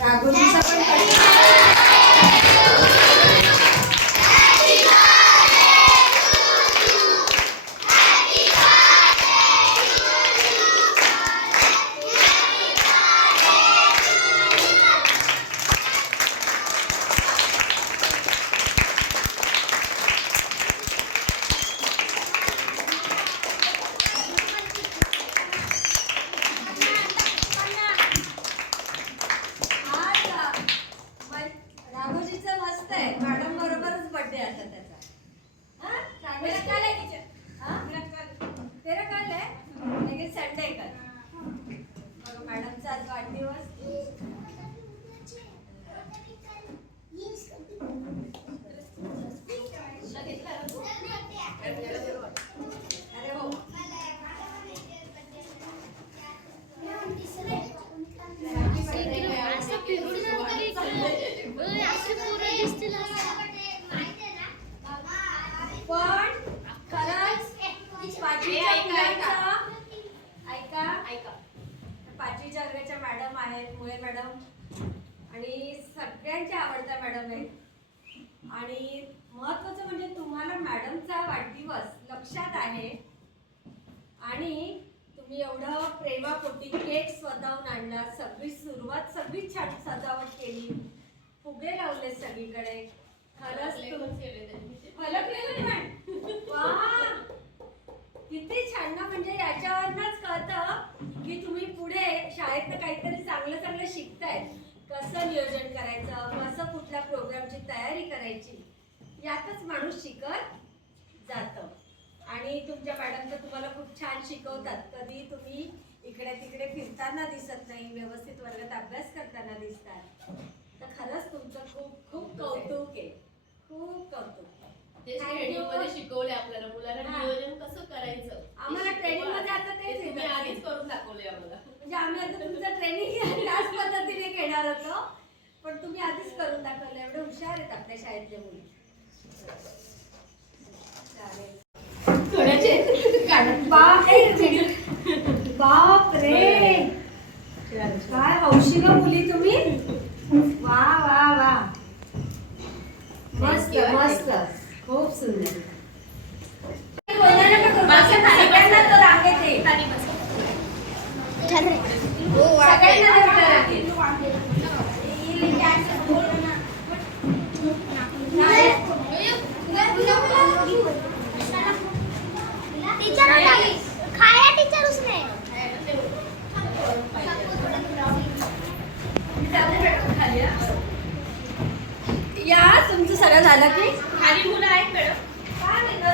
राघोजीचा आहेत मुळे मॅडम. आणि सगळ्यांच्या आवडत्या मॅडम आहेत. आणि महत्वाचं म्हणजे तुम्हाला मॅडमचा वाढदिवस लक्षात आहे. आणि तुम्ही एवढं प्रेमापोटी केक स्वतःहून आणला सगळी सुरुवात सगळी छान सजावट केली. फुगे लावले सगळीकडे. खरंच फलकलेलं पण वा किती छान ना म्हणजे याच्यावरनच कळतं की तुम्ही पुढे शाळेत काहीतरी चांगलं चांगलं शिकताय कसं नियोजन करायचं? कसं कुठल्या प्रोग्रामची तयारी करायची? यातच माणूस शिकत जातं. आणि तुमच्या मॅडम तर तुम्हाला खूप छान शिकवतात. कधी तुम्ही इकडे तिकडे फिरताना दिसत नाही व्यवस्थित वर्गात अभ्यास करताना दिसतात. तर खरंच तुमचं खूप खूप कौतुक आहे. खूप कौतुक. Thank training. मध्ये शिकवले आपल्याला. मुलांना हा. नियोजन कसं करायचं? आम्हाला ते training मध्ये आता ते तेच तुम्ही येतं. आधीच करून दाखवले आम्हाला. म्हणजे आम्ही आता तुमचं ट्रेनिंग त्याच पद्धतीने घेणार होतो. पण तुम्ही आधीच करून दाखवलं एवढे हुशार आहेत आपल्या शाळेतले मुली. बाप बाप रे काय हौशी ग मुली तुम्ही? वा वा वा. मस्त मस्त. खूप सुंदर बोलायला नका करू. बस, खाली बस. सगळ्यांना तो रागेत आहे. खाली बस. सगळ्यांना तो रागेत. टीचर खाया टीचर उसने या तुमचं सगळं झालं की? खाली मुलं आहेत मॅडम.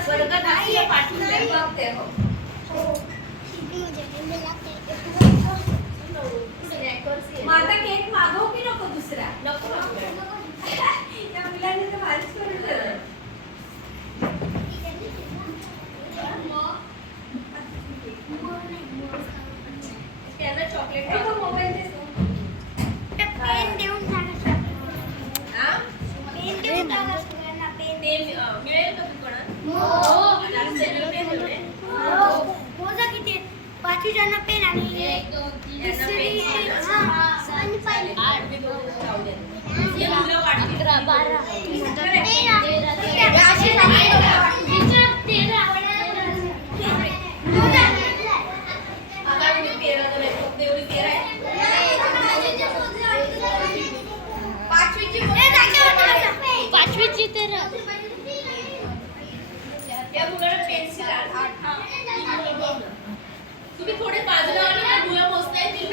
वर्गात असले पाठवून. बघते हो. आता केक मागवू की नको दुसरा? नको. या मुलांनी तर भारीच करून ठेवलं. त्यांना चॉकलेट मोबाईल अं, मिळेल का हो ठेवले मोजा किती? पाचवी जण पेन आणि एक, दोन, तीन, हा, पाहिजे. आठ. हे मुलं वाटतील. तेरा. तेरा. तेरा. मोजा. आता एवढी तेरा जण आहेत. फक्त एवढी तेरा आहेत. पाचवीची मुलं ए, जागेवर बसा. पाचवीची तेरा या मुलाला पेन्सिल आठ हा. ही मुलं दोन. तुम्ही थोडे बाजूला आले ना मुलं मोजता येतील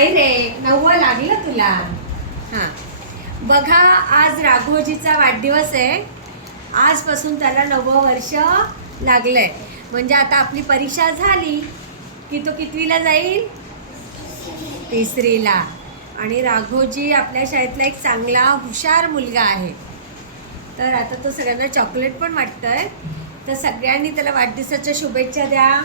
नाही रे नव्वं लागलं तुला. हां. बघा आज राघोजीचा वाढदिवस आहे. आजपासून त्याला नववं वर्ष लागलंय. म्हणजे आता आपली परीक्षा झाली की तो कितवीला जाईल? तिसरीला. आणि राघोजी आपल्या शाळेतला एक चांगला हुशार मुलगा आहे. तर आता तो सगळ्यांना चॉकलेट पण वाटतंय. तर सगळ्यांनी त्याला वाढदिवसाच्या शुभेच्छा द्या.